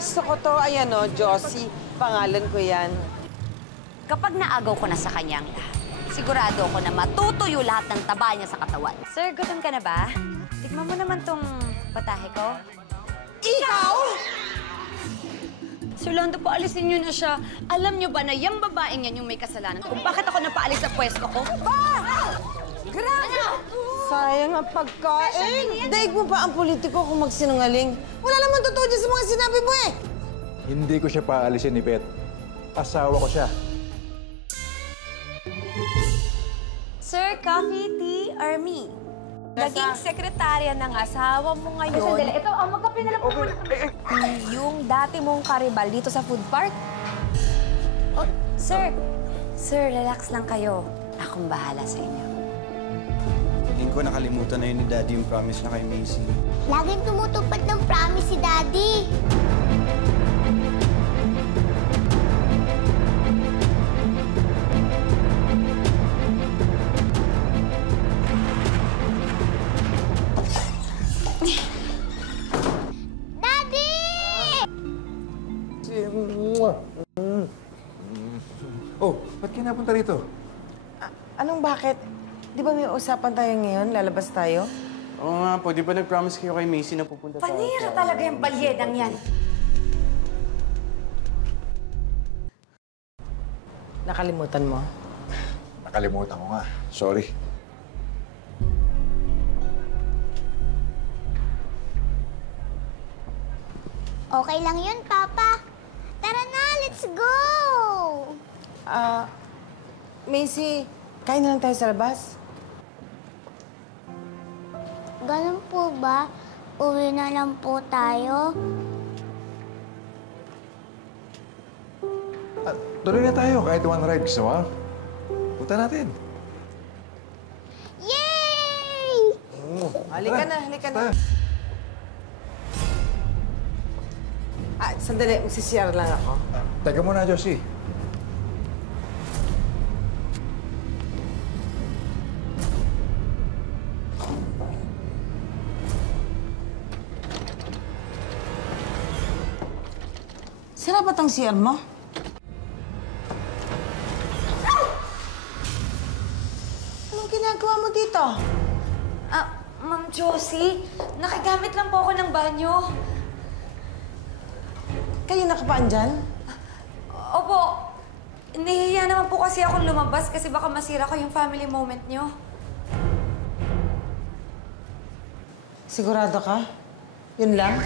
pwesto ko to. Ayan o, Josie. Pangalan ko yan. Kapag naagaw ko na sa kanya ang lahat, sigurado ako na matutuyo lahat ng taba niya sa katawan. Sir, gutom ka na ba? Tikman mo naman tong patahe ko. Ikaw? Sir Lando, paalisin niyo na siya. Alam niyo ba na yung babaeng yan yung may kasalanan kung bakit ako napaalis sa pwesto ko? Grabe! Sayang ang pagkain. Daig mo pa ang politiko kung magsinungaling. Wala naman totoo dyan sa mga sinabi mo eh. Hindi ko siya paalisin ni Pet. Asawa ko siya. Sir, coffee, tea, or me? Naging sekretarya ng asawa mo ngayon. Sandali, ito, magkape na lang po muna. Yung dati mong karibal dito sa food park. Oh, sir, relax lang kayo. Akong bahala sa inyo. Tingin ko nakalimutan na yun ni Daddy yung promise niya kay Macy. Laging tumutupad ng promise si Daddy. Daddy! Oh, ba't kinapunta rito? Anong bakit? Di ba may usapan tayo ngayon? Lalabas tayo? Oo nga po, di ba nag-promise kayo kay Macy na pupunta tayo? Panira talaga yung balyedang yan. Nakalimutan mo? Nakalimutan ko nga. Sorry. Okay lang yun, Papa. Tara na, let's go! Macy, kain na lang tayo sa labas. Ganun po ba? Uwi na lang po tayo? Tuloy na tayo kahit one ride. Gusto mo? Punta natin. Yay! Halika na, halika na. Sandali, magsisiyar lang ako. Teka muna, Josie. Sira ba tong CR mo? Anong ginagawa mo dito? Ma'am Josie, nakagamit lang po ako ng banyo. Kayo nakapaan dyan? Opo, nahihiya naman po kasi akong lumabas kasi baka masira ko yung family moment niyo. Sigurado ka? Yun lang?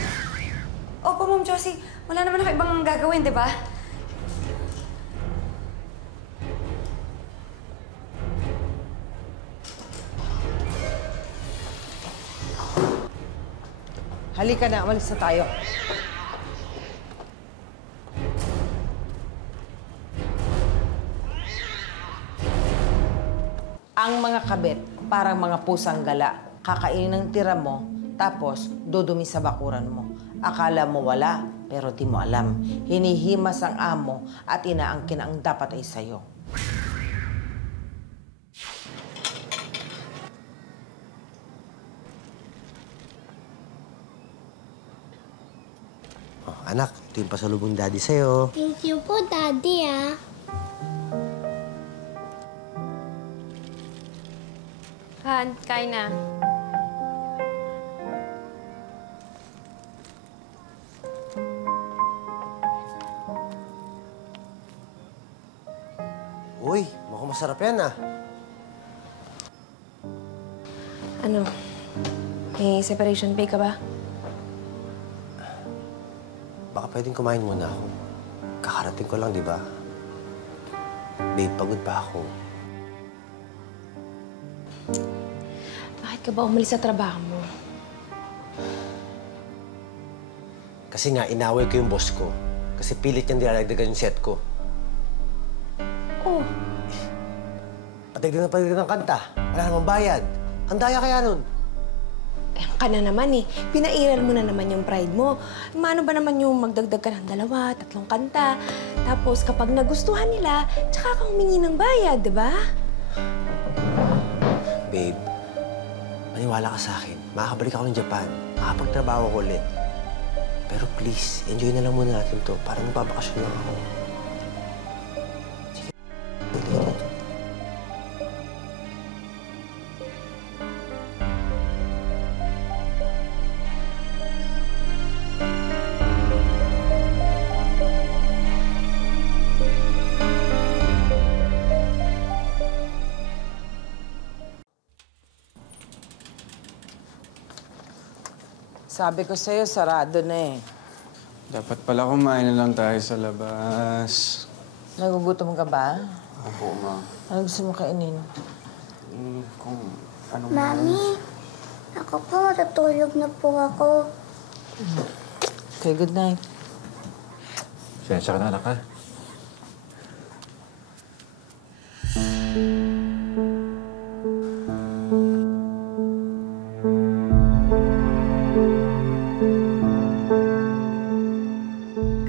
Opo, Ma'am Josie, wala naman ako ibang gagawin, di ba? Halika na, umalis na tayo. Ang mga kabit, parang mga pusang gala. Kakainin ng tira mo, tapos dudumi sa bakuran mo. Akala mo wala, pero di mo alam. Hinihimas ang amo at inaangkin ang dapat ay sa'yo. Oh, anak, ito yung pasalubong Daddy sa'yo. Thank you po, Daddy, ah. Han, kain na. Uy, mukhang masarap yan, ah. Ano? May separation pay ka ba? Baka pwedeng kumain muna ako. Kakarating ko lang, di ba? Babe, pagod pa ako. Bakit ka ba umalis sa trabaho mo? Kasi nga, inaway ko yung boss ko. Kasi pilit niyang nilalagdagan yung set ko. Oh, Patagdag ng kanta. Wala namang bayad. Ang daya kaya nun. ka na naman eh. Pinairal mo na naman yung pride mo. Maano ba naman yung magdagdag ka ng 2, 3 kanta? Tapos kapag nagustuhan nila, tsaka ka humingi ng bayad, di ba? Babe, maniwala ka sa akin. Makakabalik ako ng Japan. Makakapagtrabaho ko ulit. Pero please, enjoy na lang muna natin to. Parang nababakasyon lang ako. Sige. Sabi ko sa'yo, sarado na eh. Dapat pala kumain na lang tayo sa labas. Nagugutom ka ba? Opo, ma. Ano gusto mo kainin? Kung ano Mami, ako po, matutulog na po ako. Okay, good night. Sensya ka na, anak, ha?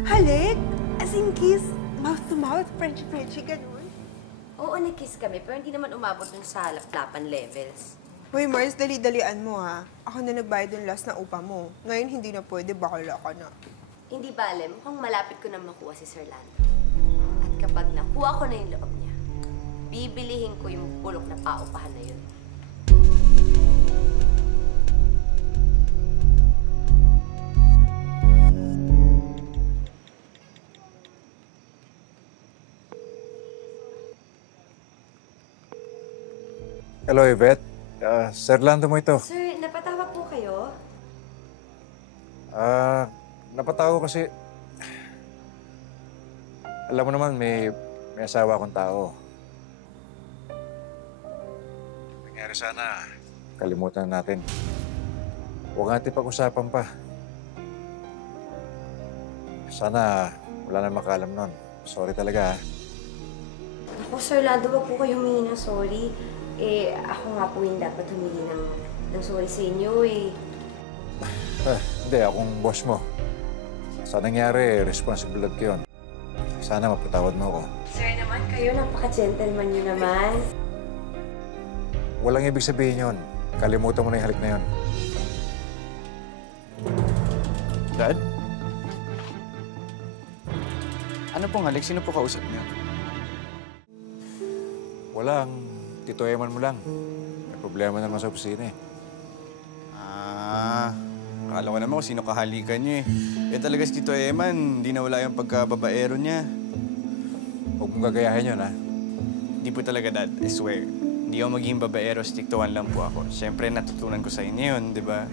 Halik? As in kiss? Mouth to mouth? Frenchy-frenchy, ganun? Oo, nag-kiss kami, pero hindi naman umabot dun sa laplapan levels. Hoy, Mars, dali-dalian mo, ha? Ako na nagbayad ng last na upa mo. Ngayon, hindi na pwede, bakala ka na. Hindi bale, mukhang malapit ko na makuha si Sir Lando. At kapag nakuha ko na yung loob niya, bibilihin ko yung bulok na paupahan na yun. Hello, Yvette. Sir Lando mo ito. Sir, napatawag po kayo? Napatawa kasi... Alam mo naman, may asawa akong tao. Nangyari sana, kalimutan na natin. Huwag natin pag-usapan pa. Sana wala na makalam nun. Sorry talaga, ha? Ako, Sir Lando, wag po kayo humingi ng sorry. Eh, ako nga po yung dapat humingi ng sorry sa inyo, eh. Hindi, akong boss mo. Sa nangyari, responsibilidad ko yun. Sana mapatawad mo ako. Sir naman, kayo, napaka-gentleman niyo naman. Walang ibig sabihin yun. Kalimutan mo na yung halik na yun. Dad? Ano pong halik? Sino po kausap niyo? Walang. Tito Eman mo lang. May problema naman sa opisina eh. Akala ko naman kung sino kahalikan niyo eh. Talaga si Tito Eman, hindi na wala yung pagkababaero niya. Huwag mong gagayahin yun, ha? Hindi po talaga, Dad. I swear. Hindi ako magiging babaero, stick to one lang po ako. Siyempre, natutunan ko sa inyo yun, di ba?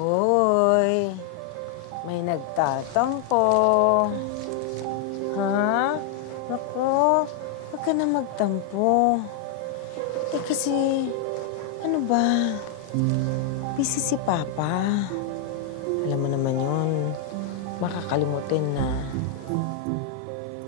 Uy, may nagtatampo. Ha? Naku, huwag ka na magtampo. Eh kasi, ano ba? Busy si Papa. Alam mo naman yun, makakalimutin na.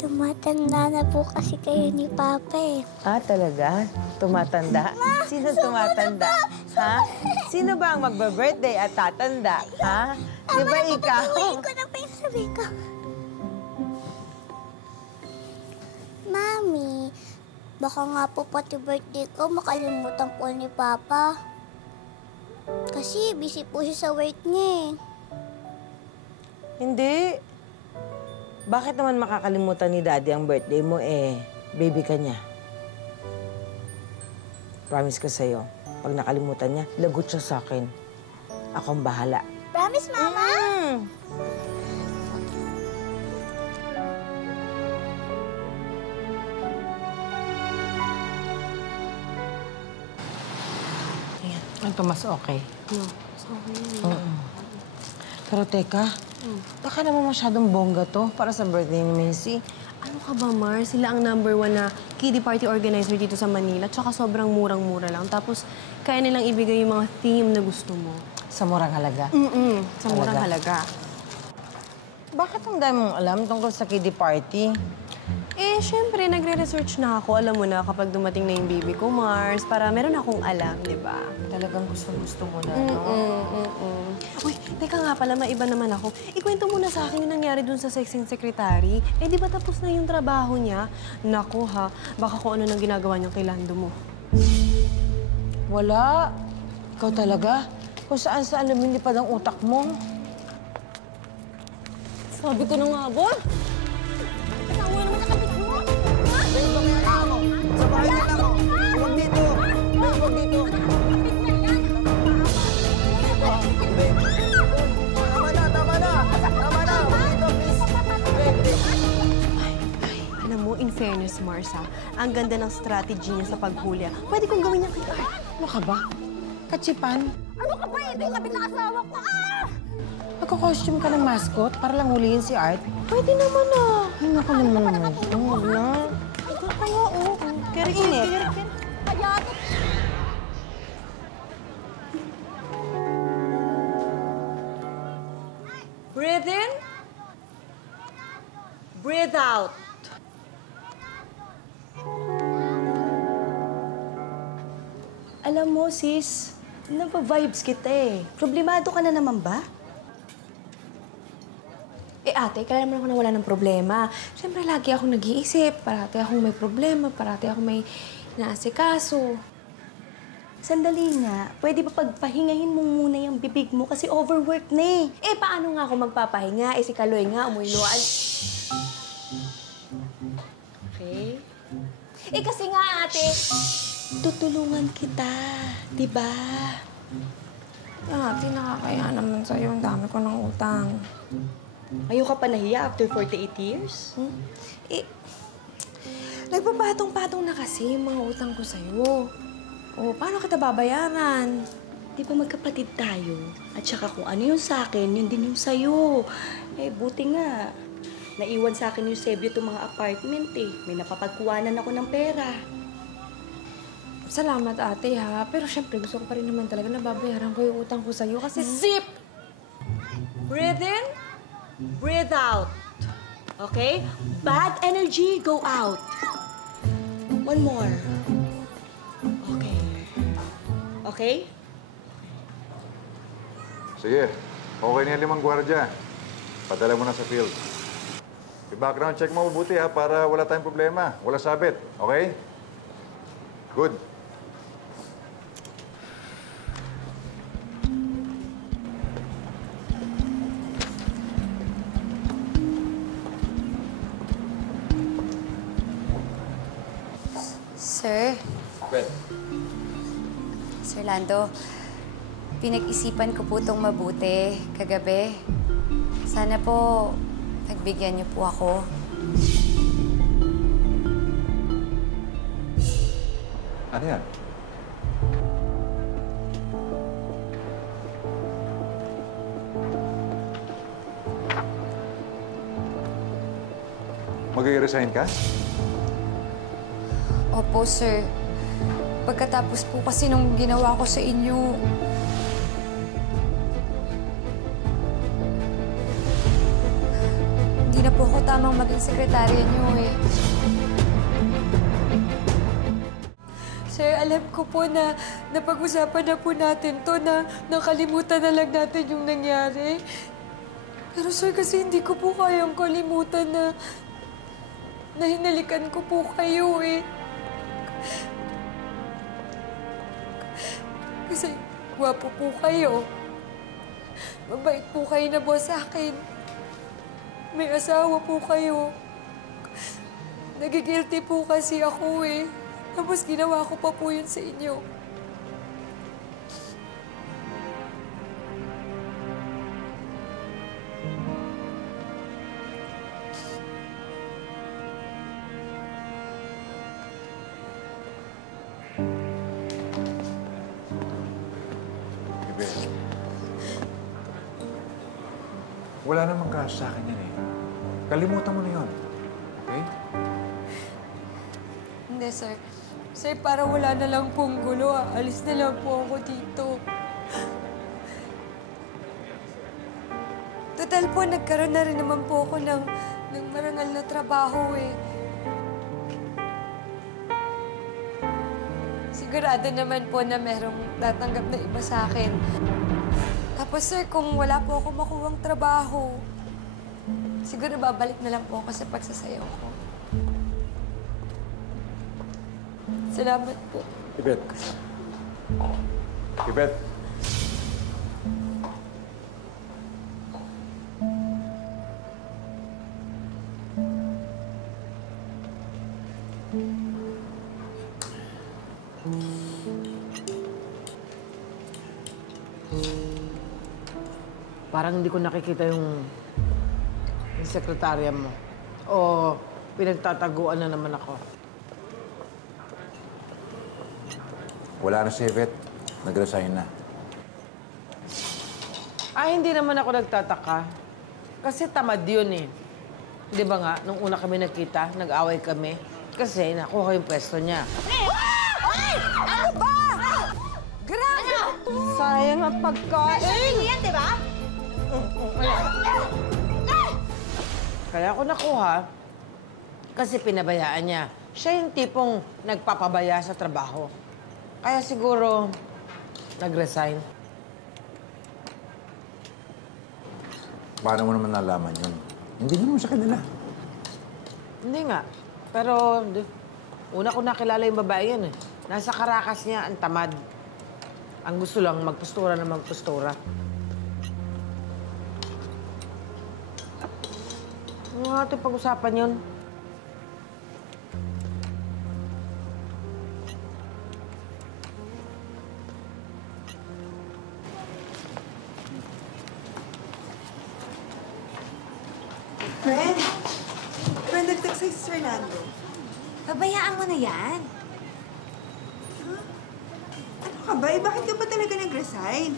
Tumatanda na po kasi kayo ni Papa eh. Ah, talaga? Tumatanda? Sino tumatanda? Ha? Sino ba ang magbe-birthday at tatanda? Ha? Di ba ikaw? Sabihin ko na pa yung sabi ko. Mami, baka nga po pati birthday ko makalimutan po ni Papa. Kasi busy po siya sa work niya eh. Hindi. Bakit naman makakalimutan ni Daddy ang birthday mo eh? Baby ka niya. Promise ko sa'yo, pag nakalimutan niya, lagot siya sa akin. Akong bahala. Promise, Mama? Ayan. Ito mas okay. No, sorry. Oo. Pero teka, baka naman masyadong bongga to para sa birthday ni Macy. Ano ka ba, Mar? Sila ang #1 na kiddie party organizer dito sa Manila. Tsaka sobrang murang-mura lang. Tapos, kaya nilang ibigay yung mga theme na gusto mo. Sa murang halaga. Sa murang halaga. Bakit ang dami mong alam tungkol sa kiddie party? Syempre, nagre-research na ako. Alam mo na, kapag dumating na yung baby ko, Mars, para meron akong alam, di ba? Talagang gusto mo na, no? Uy, teka nga pala, maiba naman ako. Ikwento mo na sa akin yung nangyari dun sa sexing secretary. Di ba tapos na yung trabaho niya? Naku ha, baka kung ano nang ginagawa niyang kay Lando mo. Wala. Ikaw talaga. Kung saan-saan lumilipad ang utak mo. Sabi ko na nga ba? Kasama naman sa kapitan mo! Sa bahay na lang ako. Huwag dito. Huwag dito. Tama na. Tama na. Huwag dito, please. Alam mo, in fairness, Mars, ha, ang ganda ng strategy niya sa paghuli. Pwede kong gawin niya kay Art. Ano ka ba? Katsipan? Ano ka ba? Ito yung kabit ng asawa ko. Ah! Magka-costume ka ng mascot para lang huliin si Art? Pwede naman ah. Ay, naku naman. Huwag na. Ito ka nga, oh. Kere-kere. Kaya, Breathe in. Breathe out. Alam mo, sis, napa-vibes kita eh. Problemado ka na naman ba? Ate, kaya naman ako na wala ng problema. Siyempre, lagi akong nag-iisip. Parati akong may problema. Parati akong may naasikaso. Sandali nga, pwede ba pagpahingahin mo muna yung bibig mo kasi overwork na eh. Paano nga ako magpapahinga? Si Kaloy nga, umuiluan. Okay? Kasi nga, ate, Tutulungan kita, di ba? ate, nakakaya naman sa'yo. Ang dami ko ng utang. Ayaw ka pa nahiya after 48 years? Nagpapatong-patong na kasi yung mga utang ko sa'yo. Paano kita babayaran? Di ba magkapatid tayo? At saka kung ano yung sa akin, yun din yung sa'yo. Buti nga. Naiwan sa akin yung Sebio itong mga apartment eh. May napapagkuhanan ako ng pera. Salamat, ate, ha? Pero syempre, gusto ko pa rin naman talaga na babayaran ko yung utang ko sa'yo kasi... Zip! Breathe in. Breathe out. Okay? Bad energy, go out. One more. Okay. Okay? Sige, okay na yung 5 gwardiya. Padala mo na sa field. I-background check mo mabuti ha, para wala tayong problema. Wala sabit, okay? Good. Sir? Ben. Sir Lando, pinag-isipan ko po itong mabuti kagabi. Sana po, nagbigyan niyo po ako. Ano yan? Mag-i-resign ka? Opo, sir. Pagkatapos po kasi nung ginawa ko sa inyo, hindi na po ako tamang maging sekretarya niyo eh. Sir, alam ko po na napag-usapan na po natin to na nakalimutan na lang natin yung nangyari. Pero sir, kasi hindi ko po kayang kalimutan na hinalikan ko po kayo eh. Kasi gwapo po kayo. Mabait po kayo na boss sa akin. May asawa po kayo. Nagigilty po kasi ako eh. Tapos ginawa ko pa po yun sa inyo. Ibe. Wala namang kaso sa akin yan eh. Kalimutan mo na yun. Okay? Hindi, sir. Sir, para wala na lang pong gulo, alis na lang po ako dito. Total po, nagkaroon na rin naman po ako ng marangal na trabaho eh. sigurado naman po na merong tatanggap na iba sa akin. Tapos sir, kung wala po ako makuhang trabaho, siguro babalik na lang po ako sa pagsasayaw ko. Salamat po. Ibet. Ibet. Parang hindi ko nakikita yung sekretarya mo. O pinagtataguan na naman ako. Wala na si Ibet. Nag-resign na. Ay, hindi naman ako nagtataka. Kasi tamad yun eh. Di ba nga, nung una kami nagkita, nag-away kami. Kasi nakuha yung pwesto niya. Ay! Ano ba? Grabe! Sayang ang pagkain! Yan, di ba? Kaya ako nakuha kasi pinabayaan niya. Siya yung tipong nagpapabaya sa trabaho. Kaya siguro nag-resign. Paano mo naman nalaman yun? Hindi naman sa kanila. Hindi nga. Pero una ko nakilala yung babae yan eh. Nasa Caracas niya, ang tamad. Ang gusto lang, magpostura na magpostura. Ano nga ito pag-usapan yun? Friend! Friend, nag-text si Fernando. Pabayaan mo na yan. Ano ka ba? Bakit ka ba talaga nag-resign?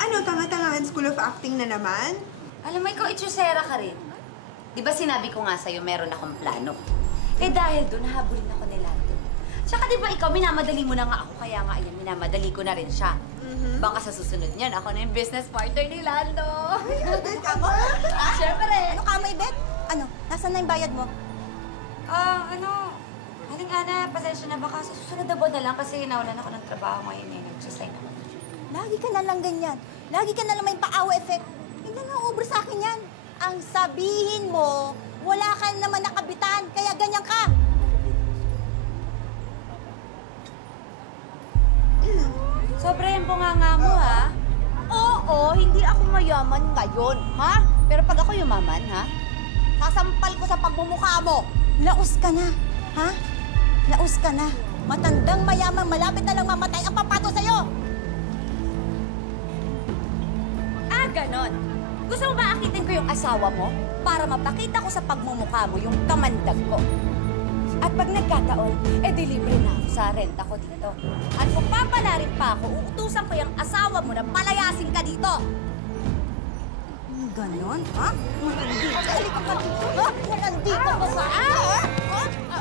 Ano, tanga-tangahan School of Acting na naman? Alam mo, ikaw itsusera ka rin. Di ba sinabi ko nga sa'yo, meron akong plano. Eh dahil doon, nahabulin ako ni Lando. Tsaka di ba ikaw, minamadali mo na nga ako, kaya nga ayan, minamadali ko na rin siya. Baka sa susunod niyan, ako na yung business partner ni Lando. Ako? Siyempre. Ano ka, may bet? Ano? Nasaan na yung bayad mo? Aling Ana, pasensya na baka sa susunod na buwan na lang kasi nawalan ako ng trabaho ngayon eh. Nag-resign ako. Lagi ka na lang ganyan. Lagi ka na lang may paawa effect. Hindi na over sa akin yan. Ang sabihin mo, wala ka naman nakabitan, kaya ganyan ka. Sobra yung bunganga mo, ha? Oo, hindi ako mayaman ngayon, ha? Pero pag ako yumaman, ha? Sasampal ko sa pagmumukha mo. Laos ka na, ha? Laos ka na. Matandang mayaman, malapit na lang mamatay ang papato sa'yo. Ah, ganon. Gusto mo ba akitin ko yung asawa mo para mapakita ko sa pagmumukha mo yung kamandag ko? At pag nagkataon, libre na ako sa renta ko dito. At kung papalarin pa ako, uutusan ko yung asawa mo na palayasin ka dito. Ganon, ha? Malandi ka dito, ha? Malandi ka ba sa ha?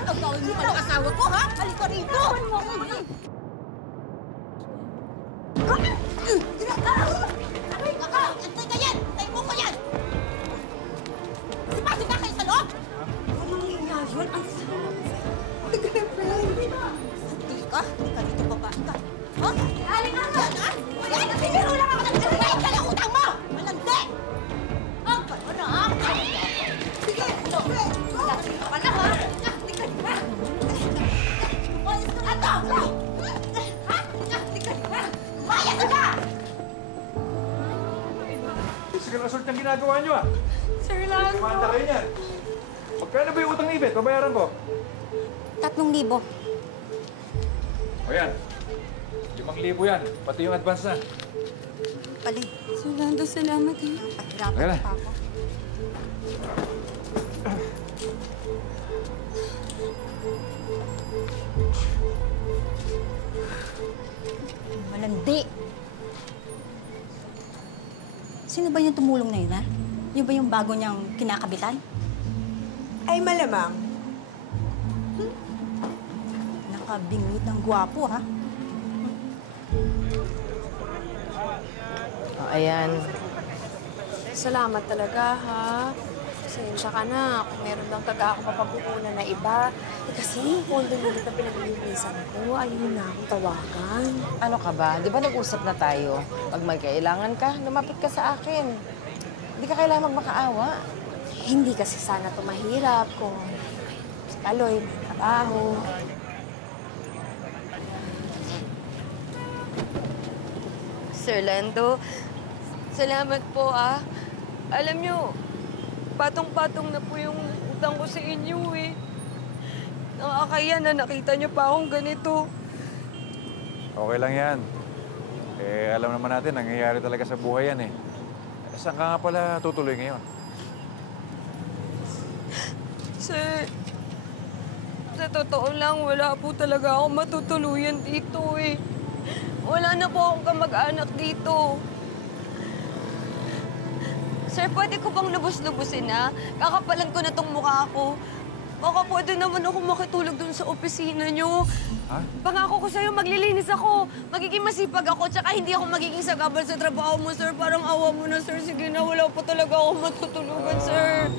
Ang gawin mo pa ng asawa ko, ha? Halika rito! Halika ka! Antay ka yan! Antay mo ko yan! Sipasok ka kayo sa loob! Anong yun? Ang sarap! Halika na, friend! Hindi ka? Halika dito, babae ka. Ha? Halika ka! Yan, ha? Yan! Nasiniro lang ako ng bayad ka ng utang mo! Malandi! Ang gano'n na, ha? Sige! Lasing ka pala, ha? Halika na! Alis ka na to! Ha? Halika na! Bayad ka na! Sige, result ng ginagawa niyo, ah. Sir Lando. Kumanda kayo niyan. Magkano ba yung utang ni Ibet? Babayaran ko. 3,000. O yan. 5,000 yan. Pati yung advance na. Pali. Sir Lando, salamat eh. Pahirapan Ayan na. pa ako. Malandi. Sino ba yung tumulong na yun, ha? Yun ba yung bago niyang kinakabitan? Ay, malamang. Nakabingwit ng gwapo, ha? Ayan. Salamat talaga, ha? Pasensya ka na kung meron lang taga ako mapagkukunan na iba. Kasi yung condo unit na pinaglilisan ko, ayun na akong tawagan. Ano ka ba? Di ba nag-usap na tayo? Pag may kailangan ka, lumapit ka sa akin. Hindi ka kailangan magmakaawa. Hindi kasi sana ito mahirap kung si Aloy may trabaho. Sir Lando, salamat po Alam niyo, patong-patong na po yung utang ko sa inyo eh. Nakakaya na nakita niyo pa akong ganito. Okay lang yan. Eh, alam naman natin, nangyayari talaga sa buhay yan eh. Saan ka nga pala tutuloy ngayon? Sir, sa totoo lang, wala po talaga akong matutuluyan dito eh. Wala na po akong kamag-anak dito. Sir, pwede ko bang lubos-lubusin Kakapalan ko na tong mukha ko. Baka pwede naman ako makitulog dun sa opisina niyo. Ha? Pangako ko sa'yo, maglilinis ako. Magiging masipag ako, tsaka hindi ako magiging sagabal sa trabaho mo, sir. Parang awa mo na, sir. Sige na, wala pa talaga akong matutulugan, sir.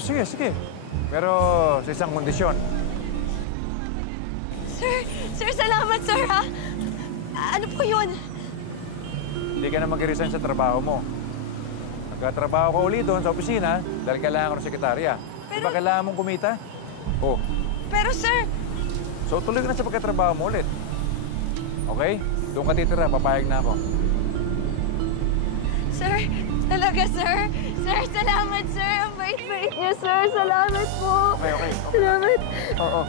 Sige, sige. Pero sa isang kondisyon. Sir, salamat, sir, ha? Ano po yun? Hindi ka na mag-resign sa trabaho mo. Nagkatrabaho ka uli doon sa opisina dahil kailangan ko ng sekretarya. Di ba kailangan mong kumita? Oh. Pero, sir... So, tuloy ka na sa pagkatrabaho mo ulit. Okay? Doon ka titira. Papayag na ako. Sir, talaga, sir. Sir, salamat, sir. Ang bait-bait niyo, sir. Salamat po. Okay. Salamat. Oo.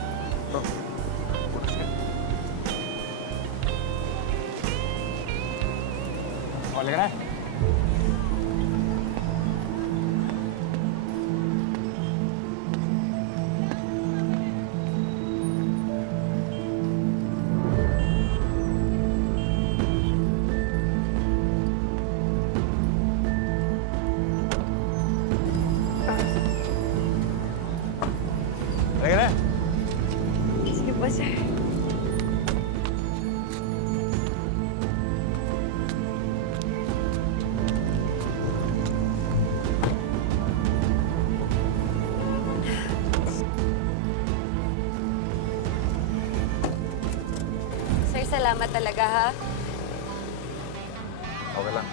Wala ka na. Halika na. Sige po, sir. Sir, salamat talaga, ha? Okay lang.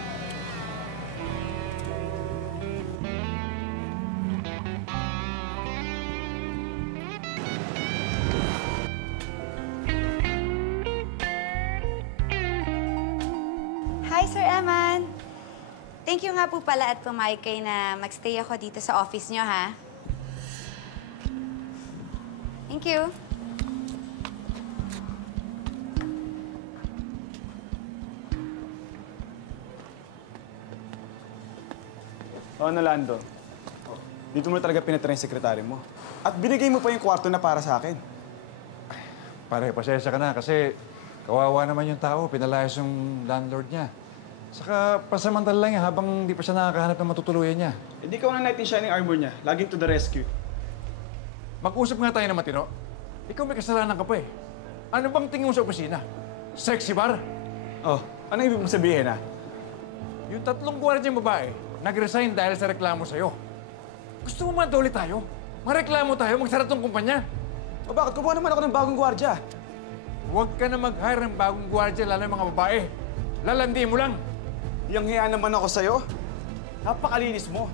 Hi, Sir Eman. Thank you nga po pala at pumayag kayo na magstay ako dito sa office nyo, ha? Thank you. Ano, Lando? Dito mo na talaga pinatira yung sekretary mo. At binigay mo pa yung kwarto na para sa akin. Pare, pasensya ka na kasi kawawa naman yung tao. Pinalayas yung landlord niya. Saka pasamantala lang yan habang di pa siya nakakahanap ng matutuluyan niya. Hindi ka na knight in shining armor niya. Laging to the rescue. Mag-usap nga tayo na matino. Ikaw may kasalanan ka pa eh. Ano bang tingin mo sa opisina? Sexy bar? Oh, ano ibig mong sabihin, ha? Yung 3 gwardiyan babae, nag-resign dahil sa reklamo sa'yo. Gusto mo madoli tayo? Mareklamo tayo, magsara tong kumpanya? O bakit? Kumuha naman ako ng bagong gwardya. Huwag ka na mag-hire ng bagong gwardya, lalo yung mga babae. Lalandi mo lang. Yang hiya naman ako sa'yo. Napakalinis mo.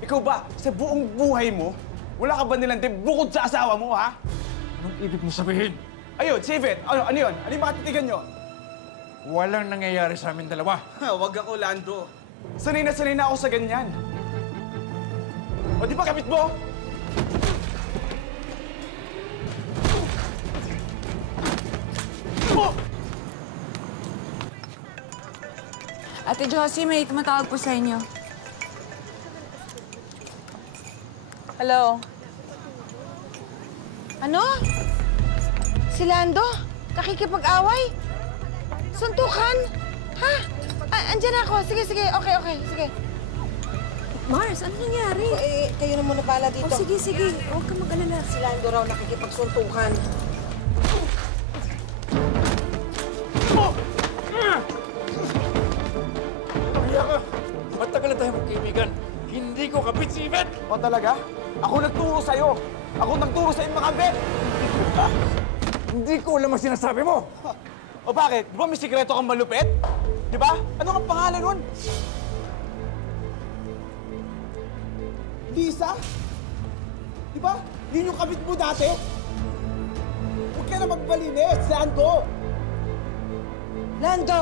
Ikaw ba, sa buong buhay mo, wala ka ba nilandi bukod sa asawa mo, ha? Anong ibig mo sabihin? Ayun, save it. Ano yun? Ano yung makatitigan nyo? Walang nangyayari sa amin dalawa. Huwag ako, Lando. Sanay na ako sa ganyan. O di ba kapit mo? Ate Josie, may tumatawag po sa inyo. Hello? Ano? Si Lando? Kakikipag-away? Suntukan? Ha? Andyan ako. Sige. Okay. Sige. Mars, ano nangyari? Kayo na muna pala dito. Oh, sige. Huwag ka mag-alala. Si Lando raw nakikipagsuntukan. Matagal na tayo magkaibigan. Hindi Hindi ko kabit si Yvette! O talaga? Ako nagturo sa'yo! Ako nagturo sa'yo makabit! Hindi ko alam ang sinasabi mo! O bakit? Di ba may sikreto kang malupit? Di ba? Ano ang pangalan nun? Lisa? Di ba? Yun yung kabit mo dati? Huwag ka na magbalinis, Lando! Lando!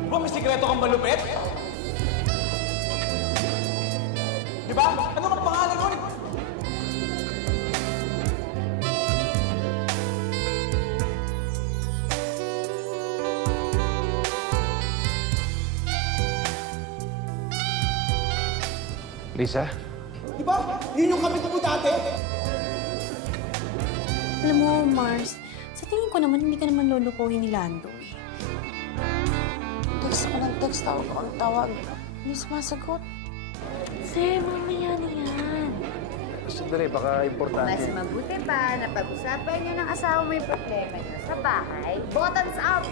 Di ba may sikreto kang malupit? Di ba? Ano ang pangalan nun? Lisa? Di ba? Yun yung kabit mo dati? Alam mo, Mars, sa tingin ko naman, hindi ka naman lulukuhin ni Lando. Text ako ng text, tawag ako ng tawag. Hindi sumasagot. Sir, mamaya na yan. Sandali, baka importante. Mas mabuti pa na pag-usapan niyo ng asawa mo yung problema niyo sa bahay. Bottoms up!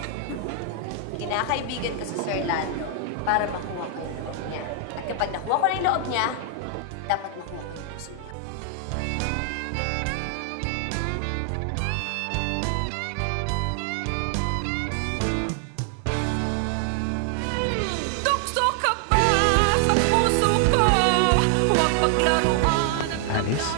Kinakaibigan ko sa Sir Lando para makuha ko yung loob niya. At kapag nakuha ko na yung loob niya, dapat makuha ko yung puso niya. Tukso ka ba sa puso ko? Huwag paglaruan ang Alice?